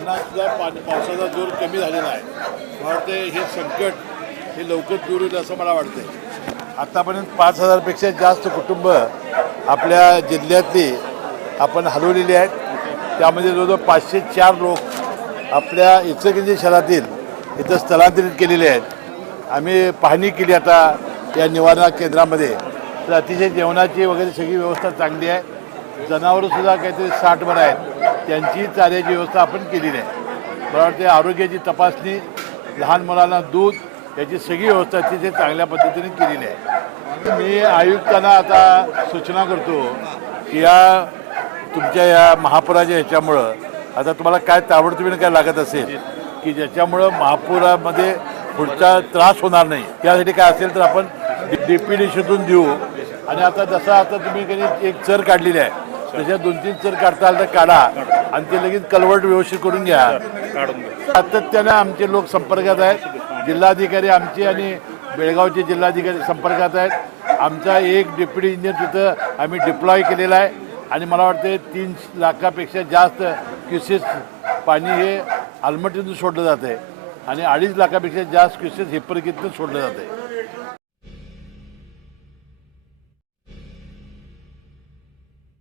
जोर कमी झालेला आहे. वाटते हे संकट हे लवकर दूर होईल असं मला वाटतंय. आतापर्यंत पाच हजारपेक्षा जास्त कुटुंब आपल्या जिल्ह्यातली आपण हलवलेली आहेत. त्यामध्ये जवळजवळ पाचशे चार लोक आपल्या इचलकरंजी शहरातील इथं स्थलांतरित केलेले आहेत. आम्ही पाहणी केली आता या निवारणा केंद्रामध्ये. तर अतिशय जेवणाची वगैरे सगळी व्यवस्था चांगली आहे. जनावरंसुद्धा काहीतरी साठवर आहेत. त्यांची चाऱ्याची व्यवस्था आपण केलेली आहे मला वाटते आरोग्याची तपासणी लहान मुलांना दूध याची सगळी व्यवस्था तिथे चांगल्या पद्धतीने केलेली आहे. मी आयुक्तांना आता सूचना करतो की या तुमच्या या महापुराच्या ह्याच्यामुळं आता तुम्हाला काय ताबडतोबीन काय लागत असेल की ज्याच्यामुळं महापुरामध्ये पुढचा त्रास होणार नाही त्यासाठी काय असेल तर आपण डीपीडीशीतून देऊ. आणि आता जसं आता तुम्ही कधी एक चर काढलेली आहे तशा दोन तीन चर काढता आलं तर काढा. आणि ते लगेच कलवट व्यवस्थित करून घ्या. सातत्यानं आमचे लोक संपर्कात आहेत. जिल्हाधिकारी आमचे आणि बेळगावचे जिल्हाधिकारी संपर्कात आहेत. आमचा एक डेप्युटी इंजिनियर तिथं आम्ही डिप्लॉय केलेला आहे. आणि मला वाटते तीन लाखापेक्षा जास्त क्युसेस पाणी हे आलमटीतून सोडलं जातं आहे आणि अडीच लाखापेक्षा जास्त क्युसेस हिप्परकीतून सोडलं जातं आहे